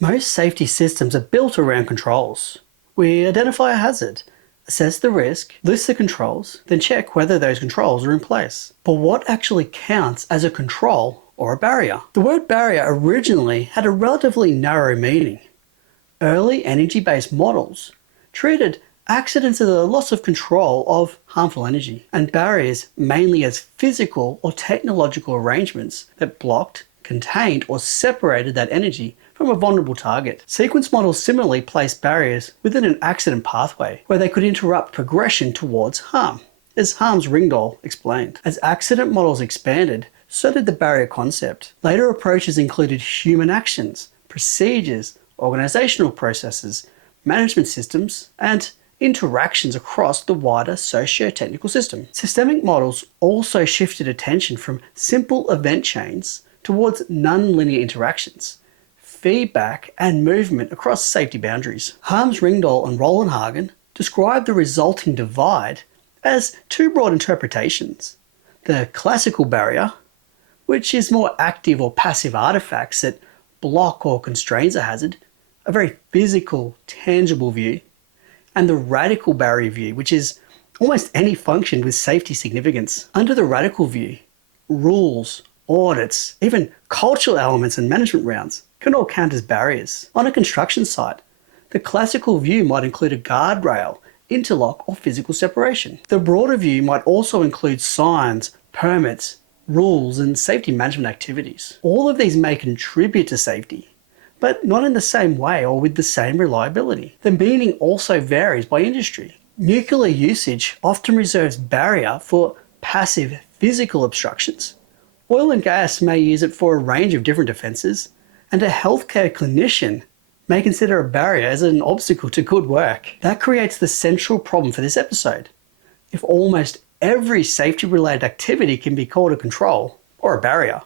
Most safety systems are built around controls. We identify a hazard, assess the risk, list the controls, then check whether those controls are in place. But what actually counts as a control or a barrier? The word barrier originally had a relatively narrow meaning. Early energy-based models treated accidents as a loss of control of harmful energy, and barriers mainly as physical or technological arrangements that blocked, contained, or separated that energy from a vulnerable target. Sequence models similarly placed barriers within an accident pathway where they could interrupt progression towards harm, as Hollnagel explained. As accident models expanded, so did the barrier concept. Later approaches included human actions, procedures, organizational processes, management systems, and interactions across the wider socio-technical system. Systemic models also shifted attention from simple event chains towards non-linear interactions, feedback, and movement across safety boundaries. Hollnagel and Hollnagel described the resulting divide as two broad interpretations: the classical barrier, which is more active or passive artifacts that block or constrains a hazard, a very physical, tangible view, and the radical barrier view, which is almost any function with safety significance. Under the radical view, rules, audits, even cultural elements and management rounds can all count as barriers. On a construction site, the classical view might include a guardrail, interlock, or physical separation. The broader view might also include signs, permits, rules, and safety management activities. All of these may contribute to safety, but not in the same way or with the same reliability. The meaning also varies by industry. Nuclear usage often reserves barrier for passive physical obstructions. Oil and gas may use it for a range of different offences, and a healthcare clinician may consider a barrier as an obstacle to good work. That creates the central problem for this episode. If almost every safety-related activity can be called a control or a barrier,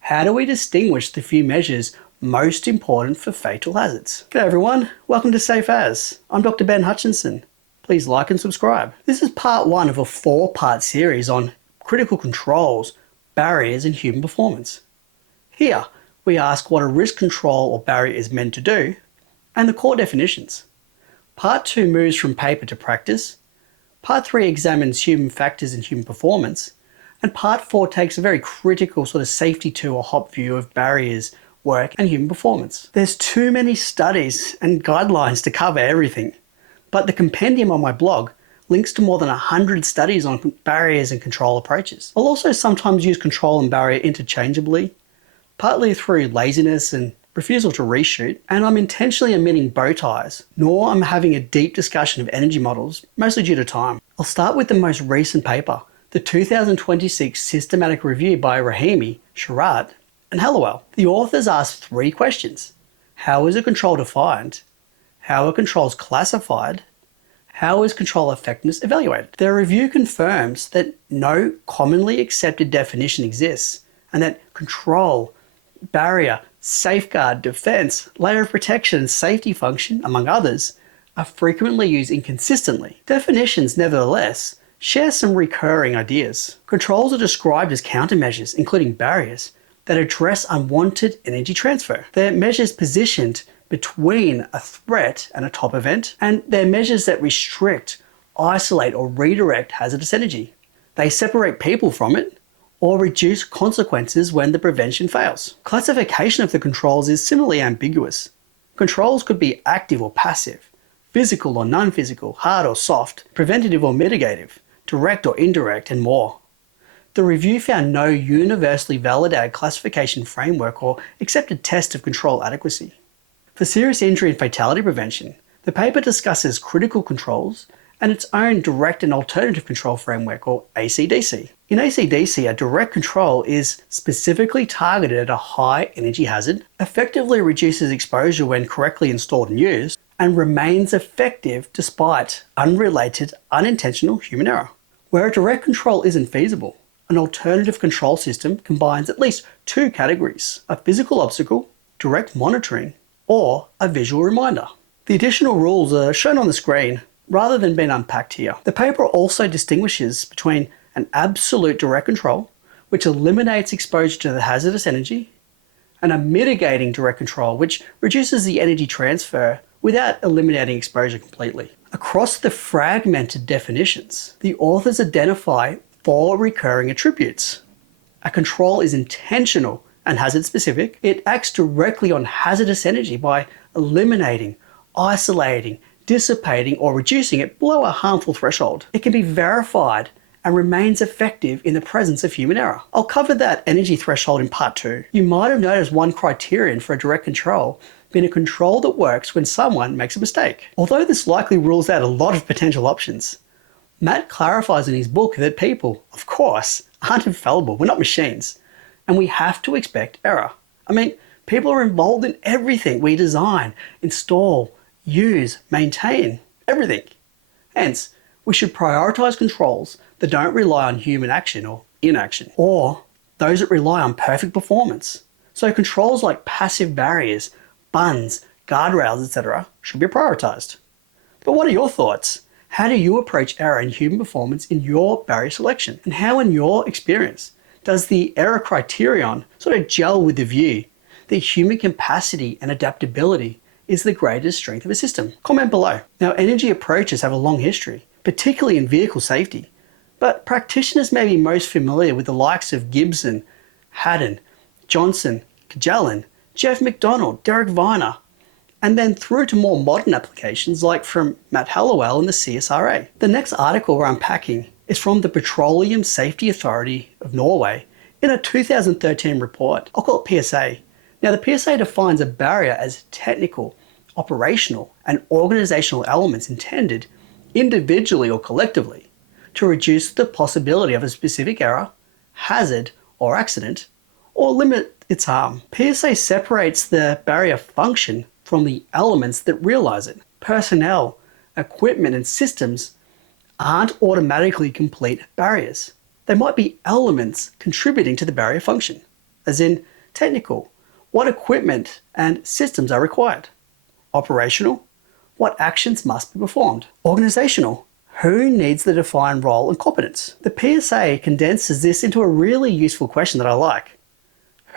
how do we distinguish the few measures most important for fatal hazards? G'day everyone, welcome to Safe As. I'm Dr. Ben Hutchinson. Please like and subscribe. This is part one of a 4-part series on critical controls, barriers, and human performance. Here, we ask what a risk control or barrier is meant to do, and the core definitions. Part 2 moves from paper to practice. Part 3 examines human factors and human performance. And Part 4 takes a very critical sort of safety 2 or HOP view of barriers, work, and human performance. There's too many studies and guidelines to cover everything, but the compendium on my blog links to more than 100 studies on barriers and control approaches. I'll also sometimes use control and barrier interchangeably, partly through laziness and refusal to reshoot, and I'm intentionally omitting bow ties, nor I'm having a deep discussion of energy models, mostly due to time. I'll start with the most recent paper, the 2026 Systematic Review by Rahimi, Sharat, and Hallowell. The authors asked 3 questions. How is a control defined? How are controls classified? How is control effectiveness evaluated? Their review confirms that no commonly accepted definition exists, and that control, barrier, safeguard, defense, layer of protection, and safety function, among others, are frequently used inconsistently. Definitions, nevertheless, share some recurring ideas. Controls are described as countermeasures, including barriers, that address unwanted energy transfer. They're measures positioned between a threat and a top event, and they're measures that restrict, isolate, or redirect hazardous energy. They separate people from it, or reduce consequences when the prevention fails. Classification of the controls is similarly ambiguous. Controls could be active or passive, physical or non-physical, hard or soft, preventative or mitigative, direct or indirect, and more. The review found no universally validated classification framework or accepted test of control adequacy. For serious injury and fatality prevention, the paper discusses critical controls and its own direct and alternative control framework, or ACDC. In ACDC, a direct control is specifically targeted at a high energy hazard, effectively reduces exposure when correctly installed and used, and remains effective despite unrelated, unintentional human error. Where a direct control isn't feasible, an alternative control system combines at least 2 categories: a physical obstacle, direct monitoring, or a visual reminder. The additional rules are shown on the screen rather than being unpacked here. The paper also distinguishes between an absolute direct control, which eliminates exposure to the hazardous energy, and a mitigating direct control, which reduces the energy transfer without eliminating exposure completely. Across the fragmented definitions, the authors identify 4 recurring attributes. A control is intentional and hazard specific. It acts directly on hazardous energy by eliminating, isolating, dissipating, or reducing it below a harmful threshold. It can be verified and remains effective in the presence of human error. I'll cover that energy threshold in part 2. You might have noticed one criterion for a direct control being a control that works when someone makes a mistake. Although this likely rules out a lot of potential options, Matt clarifies in his book that people, of course, aren't infallible. We're not machines. And we have to expect error. I mean, people are involved in everything we design, install, use, maintain, everything. Hence, we should prioritize controls that don't rely on human action or inaction, or those that rely on perfect performance. So controls like passive barriers, buns, guardrails, etc. should be prioritized. But what are your thoughts? How do you approach error in human performance in your barrier selection? And how, in your experience, does the error criterion sort of gel with the view that human capacity and adaptability is the greatest strength of a system? Comment below. Now, energy approaches have a long history, particularly in vehicle safety, but practitioners may be most familiar with the likes of Gibson, Haddon, Johnson, Cajellan, Jeff McDonald, Derek Viner, and then through to more modern applications like from Matt Hallowell and the CSRA. The next article we're unpacking is from the Petroleum Safety Authority of Norway in a 2013 report. I'll call it PSA. Now, the PSA defines a barrier as technical, operational, and organizational elements intended, individually or collectively, to reduce the possibility of a specific error, hazard, or accident, or limit its harm. PSA separates the barrier function from the elements that realize it. Personnel, equipment, and systems aren't automatically complete barriers. They might be elements contributing to the barrier function, as in technical, what equipment and systems are required. Operational, what actions must be performed. Organizational, who needs the defined role and competence. The PSA condenses this into a really useful question that I like.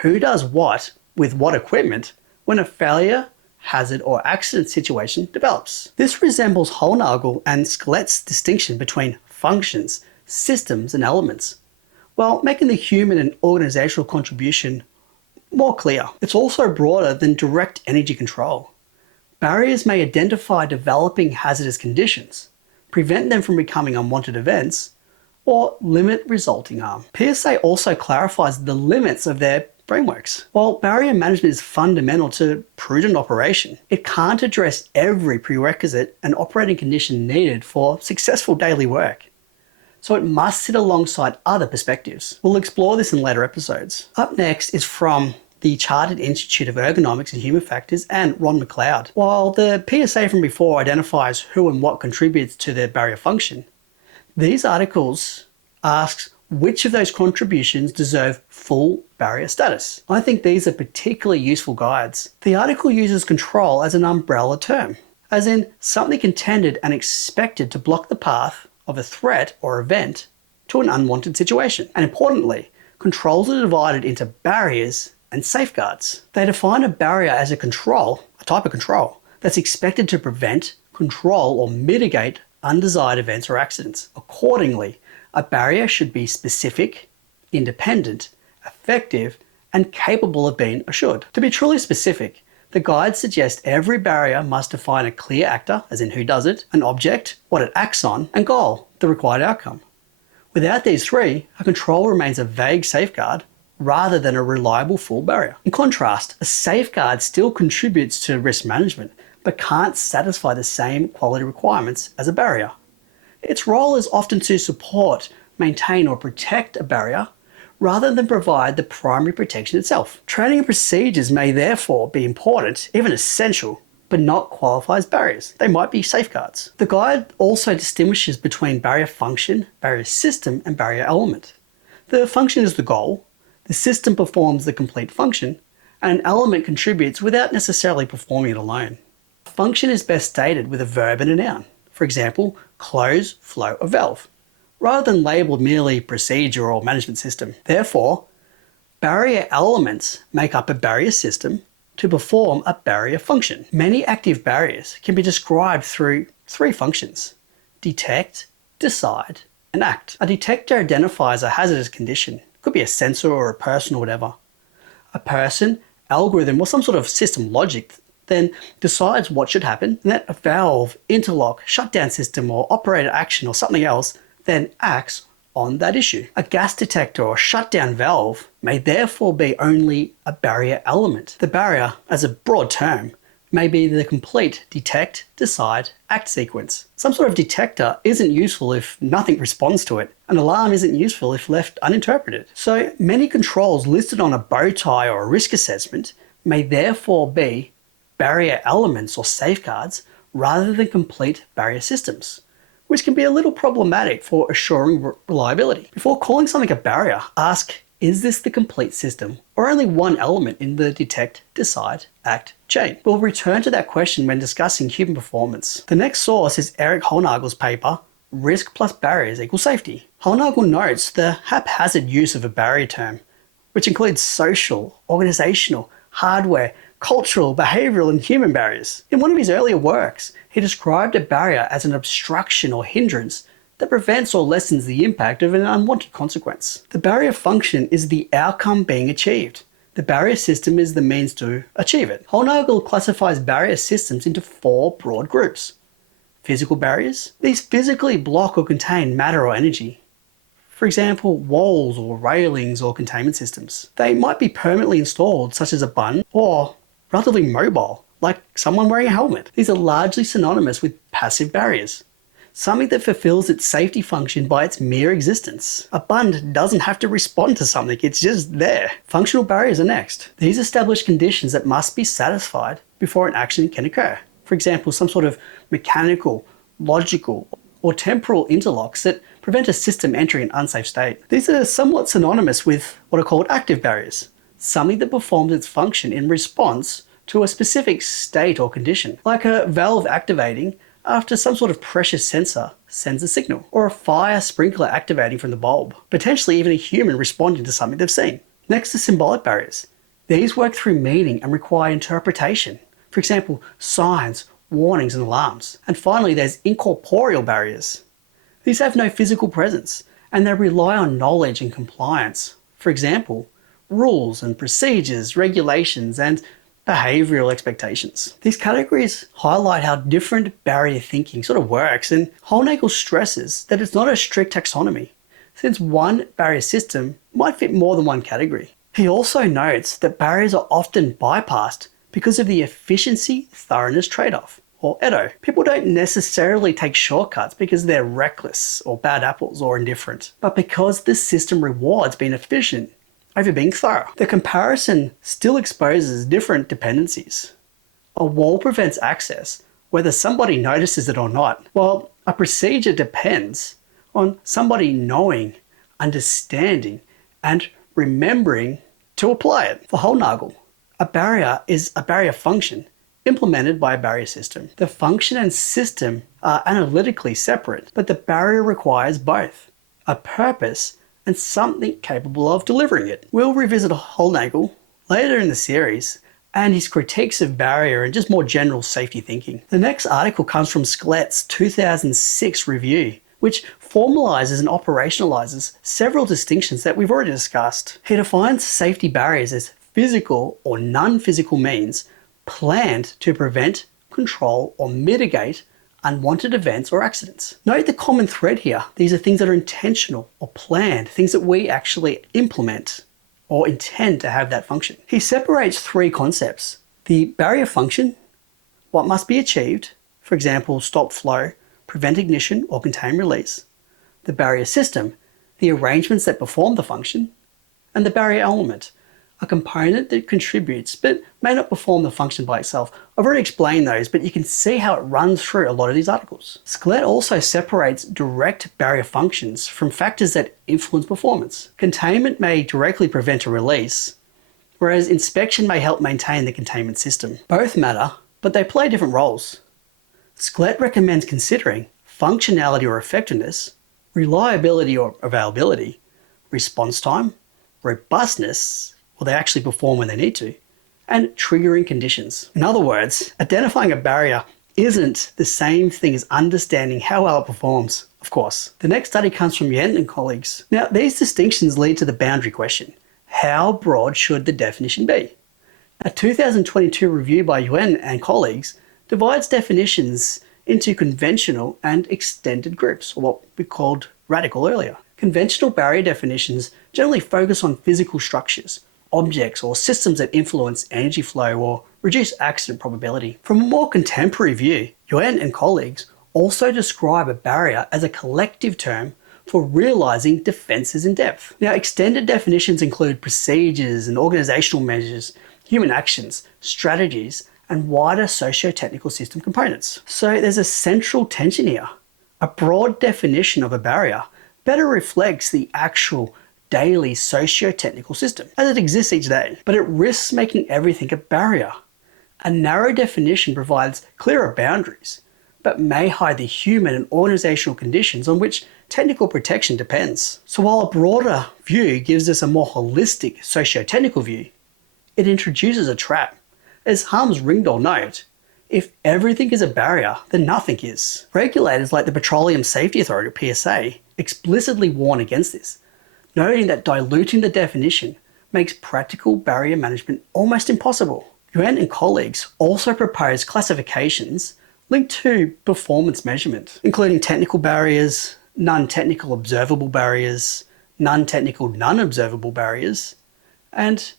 Who does what with what equipment when a failure, hazard, or accident situation develops? This resembles Hollnagel and Skelet's distinction between functions, systems, and elements, while making the human and organizational contribution more clear. It's also broader than direct energy control. Barriers may identify developing hazardous conditions, prevent them from becoming unwanted events, or limit resulting harm. PSA also clarifies the limits of their frameworks. While barrier management is fundamental to prudent operation, it can't address every prerequisite and operating condition needed for successful daily work. So it must sit alongside other perspectives. We'll explore this in later episodes. Up next is from the Chartered Institute of Ergonomics and Human Factors and Ron McLeod. While the PSA from before identifies who and what contributes to the barrier function, these articles ask which of those contributions deserve full barrier status. I think these are particularly useful guides. The article uses control as an umbrella term, as in something intended and expected to block the path of a threat or event to an unwanted situation. And importantly, controls are divided into barriers and safeguards. They define a barrier as a control, a type of control, that's expected to prevent, control, or mitigate undesired events or accidents. Accordingly, a barrier should be specific, independent, effective, and capable of being assured. To be truly specific, the guides suggest every barrier must define a clear actor, as in who does it, an object, what it acts on, and goal, the required outcome. Without these three, a control remains a vague safeguard rather than a reliable full barrier. In contrast, a safeguard still contributes to risk management, but can't satisfy the same quality requirements as a barrier. Its role is often to support, maintain, or protect a barrier rather than provide the primary protection itself. Training and procedures may therefore be important, even essential, but not qualify as barriers. They might be safeguards. The guide also distinguishes between barrier function, barrier system, and barrier element. The function is the goal, the system performs the complete function, and an element contributes without necessarily performing it alone. Function is best stated with a verb and a noun. For example, close, flow, or valve, rather than labelled merely procedure or management system. Therefore, Barrier elements make up a barrier system to perform a barrier function. Many active barriers can be described through three functions: detect, decide, and act. A detector identifies a hazardous condition. It could be a sensor or a person or whatever. A person, algorithm, or some sort of system logic then decides what should happen, and that a valve, interlock, shutdown system, or operator action or something else then acts on that issue. A gas detector or shutdown valve may therefore be only a barrier element. The barrier, as a broad term, may be the complete detect, decide, act sequence. Some sort of detector isn't useful if nothing responds to it. An alarm isn't useful if left uninterpreted. So many controls listed on a bow tie or a risk assessment may therefore be barrier elements or safeguards rather than complete barrier systems, which can be a little problematic for assuring reliability. Before calling something a barrier, ask, is this the complete system or only one element in the detect, decide, act chain? We'll return to that question when discussing human performance. The next source is Eric Hollnagel's paper, Risk plus Barriers equals Safety. Hollnagel notes the haphazard use of a barrier term, which includes social, organizational, hardware, cultural, behavioral, and human barriers. In one of his earlier works, he described a barrier as an obstruction or hindrance that prevents or lessens the impact of an unwanted consequence. The barrier function is the outcome being achieved. The barrier system is the means to achieve it. Hollnagel classifies barrier systems into four broad groups. Physical barriers. These physically block or contain matter or energy. For example, walls or railings or containment systems. They might be permanently installed, such as a button, or relatively mobile, like someone wearing a helmet. These are largely synonymous with passive barriers, something that fulfills its safety function by its mere existence. A button doesn't have to respond to something, it's just there. Functional barriers are next. These establish conditions that must be satisfied before an action can occur. For example, some sort of mechanical, logical, or temporal interlocks that prevent a system entering an unsafe state. These are somewhat synonymous with what are called active barriers, something that performs its function in response to a specific state or condition, like a valve activating after some sort of pressure sensor sends a signal, or a fire sprinkler activating from the bulb, potentially even a human responding to something they've seen. Next are symbolic barriers. These work through meaning and require interpretation. For example, signs, warnings, and alarms. And finally, there's incorporeal barriers. These have no physical presence, and they rely on knowledge and compliance. For example, rules and procedures, regulations, and behavioral expectations. These categories highlight how different barrier thinking sort of works, and Hollnagel stresses that it's not a strict taxonomy, since one barrier system might fit more than one category. He also notes that barriers are often bypassed because of the efficiency-thoroughness trade-off, or EDO. People don't necessarily take shortcuts because they're reckless or bad apples or indifferent, but because the system rewards being efficient over being thorough. The comparison still exposes different dependencies. A wall prevents access whether somebody notices it or not, while a procedure depends on somebody knowing, understanding, and remembering to apply it. For Hollnagel, a barrier is a barrier function implemented by a barrier system. The function and system are analytically separate, but the barrier requires both a purpose and something capable of delivering it. We'll revisit Hollnagel later in the series and his critiques of barrier and just more general safety thinking. The next article comes from Sklet's 2006 review, which formalizes and operationalizes several distinctions that we've already discussed. He defines safety barriers as physical or non-physical means planned to prevent, control, or mitigate unwanted events or accidents. Note the common thread here. These are things that are intentional or planned, things that we actually implement or intend to have that function. He separates three concepts: the barrier function, what must be achieved, for example, stop flow, prevent ignition, or contain release; the barrier system, the arrangements that perform the function; and the barrier element, a component that contributes but may not perform the function by itself. I've already explained those, but you can see how it runs through a lot of these articles. Sklet also separates direct barrier functions from factors that influence performance. Containment may directly prevent a release, whereas inspection may help maintain the containment system. Both matter, but they play different roles. Sklet recommends considering functionality or effectiveness, reliability or availability, response time, robustness, or they actually perform when they need to, and triggering conditions. In other words, identifying a barrier isn't the same thing as understanding how well it performs, of course. The next study comes from Yen and colleagues. Now, these distinctions lead to the boundary question. How broad should the definition be? A 2022 review by Yuan and colleagues divides definitions into conventional and extended groups, or what we called radical earlier. Conventional barrier definitions generally focus on physical structures, objects or systems that influence energy flow or reduce accident probability. From a more contemporary view, Yuan and colleagues also describe a barrier as a collective term for realizing defenses in depth. Now, extended definitions include procedures and organizational measures, human actions, strategies, and wider socio-technical system components. So there's a central tension here. A broad definition of a barrier better reflects the actual daily socio-technical system as it exists each day, but it risks making everything a barrier. A narrow definition provides clearer boundaries, but may hide the human and organizational conditions on which technical protection depends. So while a broader view gives us a more holistic socio-technical view, it introduces a trap. As Hollnagel note, if everything is a barrier, then nothing is. Regulators like the Petroleum Safety Authority, PSA, explicitly warn against this, noting that diluting the definition makes practical barrier management almost impossible. Yuan and colleagues also propose classifications linked to performance measurement, including technical barriers, non-technical observable barriers, non-technical non-observable barriers, and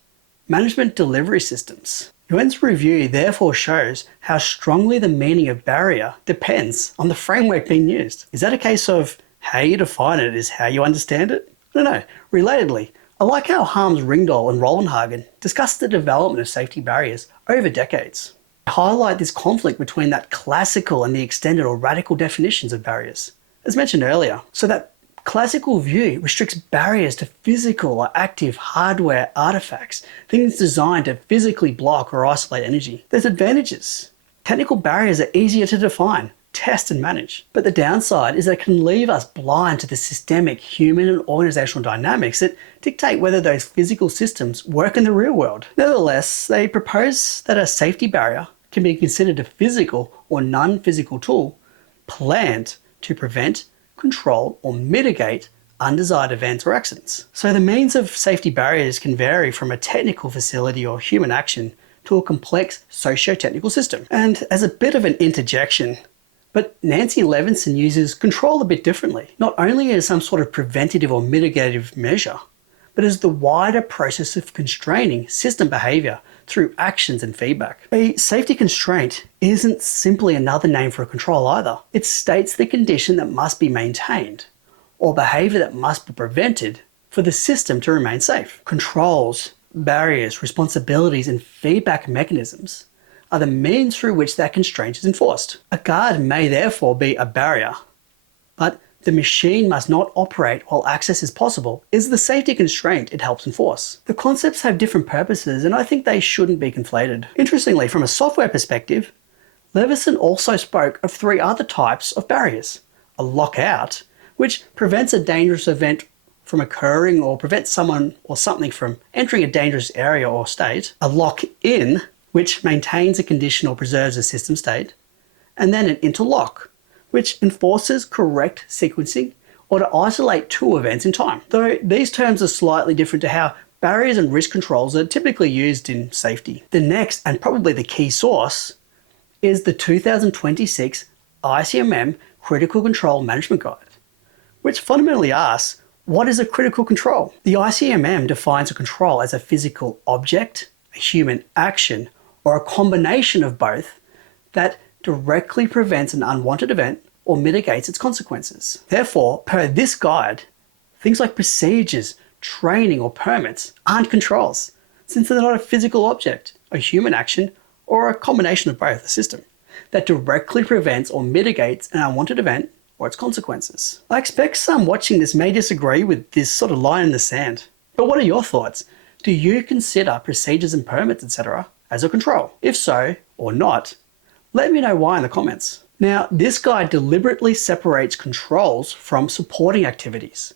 management delivery systems. Yuan's review therefore shows how strongly the meaning of barrier depends on the framework being used. Is that a case of how you define it is how you understand it? I don't know. Relatedly, I like how Hollnagel and Hollnagel discussed the development of safety barriers over decades. They highlight this conflict between that classical and the extended or radical definitions of barriers, as mentioned earlier. So that classical view restricts barriers to physical or active hardware artifacts, things designed to physically block or isolate energy. There's advantages. Technical barriers are easier to define, test and manage. But the downside is that it can leave us blind to the systemic human and organizational dynamics that dictate whether those physical systems work in the real world. Nevertheless, they propose that a safety barrier can be considered a physical or non-physical tool planned to prevent, control, or mitigate undesired events or accidents. So the means of safety barriers can vary from a technical facility or human action to a complex socio-technical system. And as a bit of an interjection, but Nancy Levinson uses control a bit differently, not only as some sort of preventative or mitigative measure, but as the wider process of constraining system behavior through actions and feedback. A safety constraint isn't simply another name for a control either. It states the condition that must be maintained, or behavior that must be prevented for the system to remain safe. Controls, barriers, responsibilities, and feedback mechanisms are the means through which that constraint is enforced. A guard may therefore be a barrier, but the machine must not operate while access is possible is the safety constraint it helps enforce. The concepts have different purposes, and I think they shouldn't be conflated. Interestingly, from a software perspective, Levinson also spoke of three other types of barriers. A lockout, which prevents a dangerous event from occurring or prevents someone or something from entering a dangerous area or state. A lock-in, which maintains a condition or preserves a system state. And then an interlock, which enforces correct sequencing or to isolate two events in time. Though these terms are slightly different to how barriers and risk controls are typically used in safety. The next, and probably the key source, is the 2026 ICMM Critical Control Management Guide, which fundamentally asks, what is a critical control? The ICMM defines a control as a physical object, a human action, or a combination of both that directly prevents an unwanted event or mitigates its consequences. Therefore, per this guide, things like procedures, training, or permits aren't controls, since they're not a physical object, a human action, or a combination of both, a system, that directly prevents or mitigates an unwanted event or its consequences. I expect some watching this may disagree with this sort of line in the sand. But what are your thoughts? Do you consider procedures and permits, etc., as a control? If so, or not, let me know why in the comments. Now, this guide deliberately separates controls from supporting activities,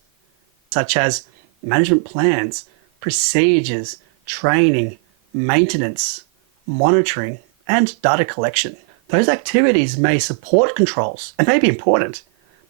such as management plans, procedures, training, maintenance, monitoring, and data collection. Those activities may support controls and may be important,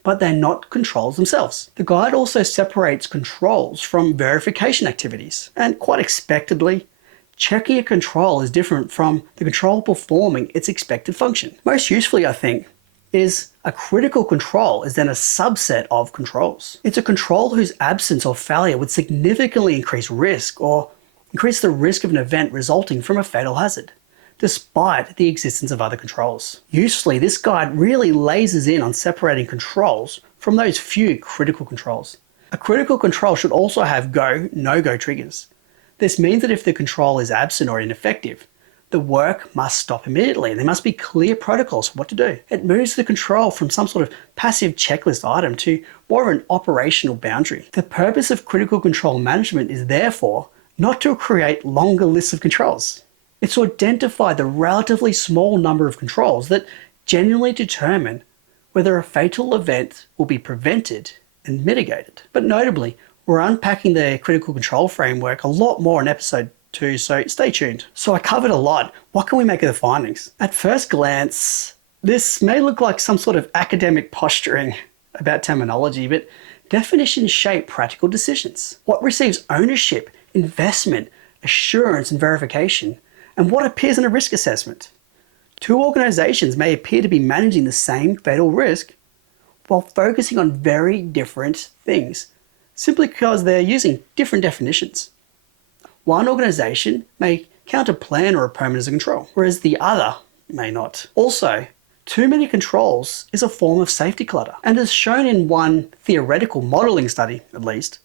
but they're not controls themselves. The guide also separates controls from verification activities, and quite expectedly, checking a control is different from the control performing its expected function. Most usefully, I think, is a critical control is then a subset of controls. It's a control whose absence or failure would significantly increase risk or increase the risk of an event resulting from a fatal hazard, despite the existence of other controls. Usefully, this guide really lasers in on separating controls from those few critical controls. A critical control should also have go, no-go triggers. This means that if the control is absent or ineffective, the work must stop immediately and there must be clear protocols for what to do. It moves the control from some sort of passive checklist item to more of an operational boundary. The purpose of critical control management is therefore not to create longer lists of controls. It's to identify the relatively small number of controls that genuinely determine whether a fatal event will be prevented and mitigated. But notably, we're unpacking the critical control framework a lot more in episode 2, so stay tuned. So I covered a lot. What can we make of the findings? At first glance, this may look like some sort of academic posturing about terminology, but definitions shape practical decisions. What receives ownership, investment, assurance, and verification, and what appears in a risk assessment. Two organizations may appear to be managing the same fatal risk while focusing on very different things, simply because they're using different definitions. One organization may count a plan or a permit as a control, whereas the other may not. Also, too many controls is a form of safety clutter, and as shown in one theoretical modeling study, at least,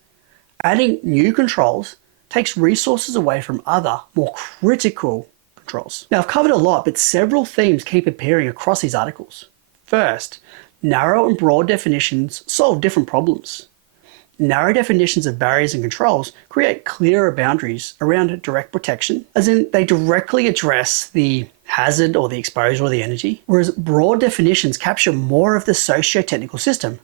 adding new controls takes resources away from other, more critical controls. Now, I've covered a lot, but several themes keep appearing across these articles. First, narrow and broad definitions solve different problems. Narrow definitions of barriers and controls create clearer boundaries around direct protection, as in they directly address the hazard or the exposure or the energy, whereas broad definitions capture more of the socio-technical system,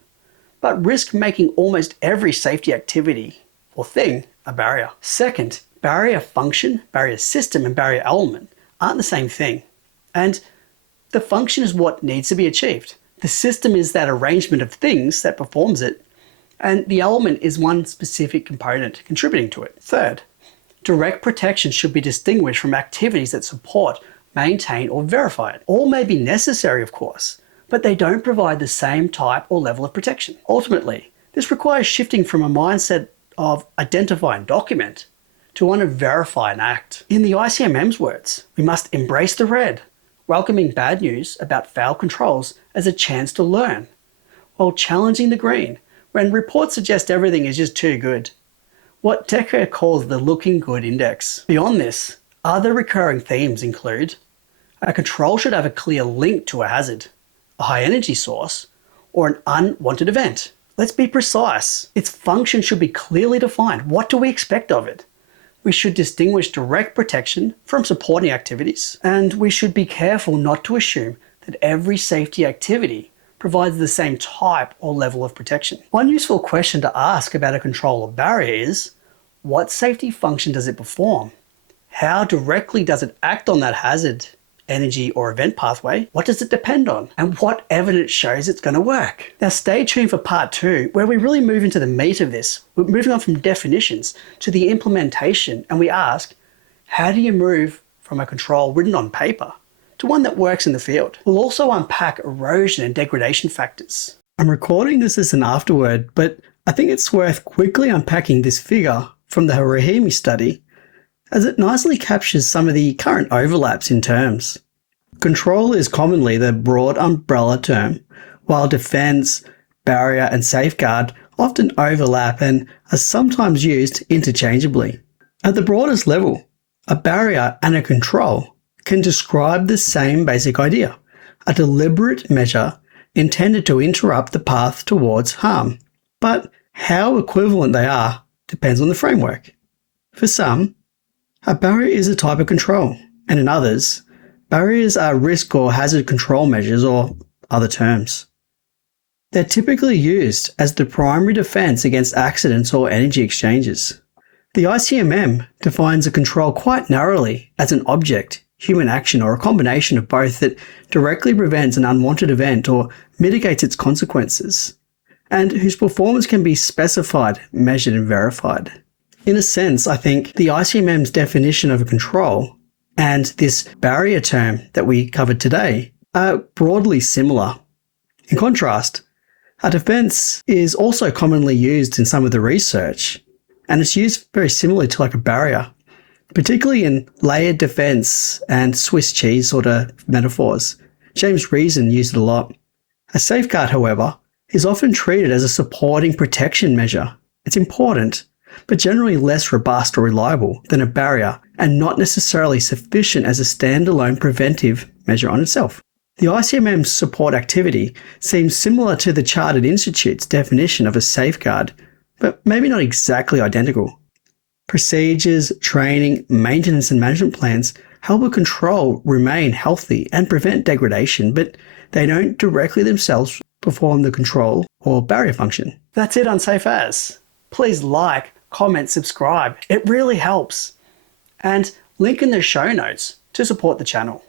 but risk making almost every safety activity or thing a barrier. Second, barrier function, barrier system, and barrier element aren't the same thing, and the function is what needs to be achieved. The system is that arrangement of things that performs it, and the element is one specific component contributing to it. Third, direct protection should be distinguished from activities that support, maintain, or verify it. All may be necessary, of course, but they don't provide the same type or level of protection. Ultimately, this requires shifting from a mindset of identify and document to one of verify and act. In the ICMM's words, we must embrace the red, welcoming bad news about failed controls as a chance to learn, while challenging the green when reports suggest everything is just too good. What Decker calls the looking good index. Beyond this, other recurring themes include a control should have a clear link to a hazard, a high energy source, or an unwanted event. Let's be precise. Its function should be clearly defined. What do we expect of it? We should distinguish direct protection from supporting activities, and we should be careful not to assume that every safety activity provides the same type or level of protection. One useful question to ask about a control or barrier is, what safety function does it perform? How directly does it act on that hazard, energy, or event pathway? What does it depend on? And what evidence shows it's going to work? Now stay tuned for part 2, where we really move into the meat of this. We're moving on from definitions to the implementation, and we ask, how do you move from a control written on paper to one that works in the field? We'll also unpack erosion and degradation factors. I'm recording this as an afterword, but I think it's worth quickly unpacking this figure from the Rahimi study, as it nicely captures some of the current overlaps in terms. Control is commonly the broad umbrella term, while defense, barrier, and safeguard often overlap and are sometimes used interchangeably. At the broadest level, a barrier and a control can describe the same basic idea, a deliberate measure intended to interrupt the path towards harm. But how equivalent they are depends on the framework. For some, a barrier is a type of control, and in others, barriers are risk or hazard control measures or other terms. They're typically used as the primary defense against accidents or energy exchanges. The ICMM defines a control quite narrowly as an object, human action, or a combination of both that directly prevents an unwanted event or mitigates its consequences, and whose performance can be specified, measured, and verified. In a sense, I think the ICMM's definition of a control and this barrier term that we covered today are broadly similar. In contrast, a defense is also commonly used in some of the research, and it's used very similarly to like a barrier, particularly in layered defense and Swiss cheese sort of metaphors. James Reason used it a lot. A safeguard, however, is often treated as a supporting protection measure. It's important, but generally less robust or reliable than a barrier and not necessarily sufficient as a standalone preventive measure on itself. The ICMM's support activity seems similar to the Chartered Institute's definition of a safeguard, but maybe not exactly identical. Procedures, training, maintenance and management plans help a control remain healthy and prevent degradation, but they don't directly themselves perform the control or barrier function. That's it on Safe As. Please like, comment, subscribe. It really helps. And link in the show notes to support the channel.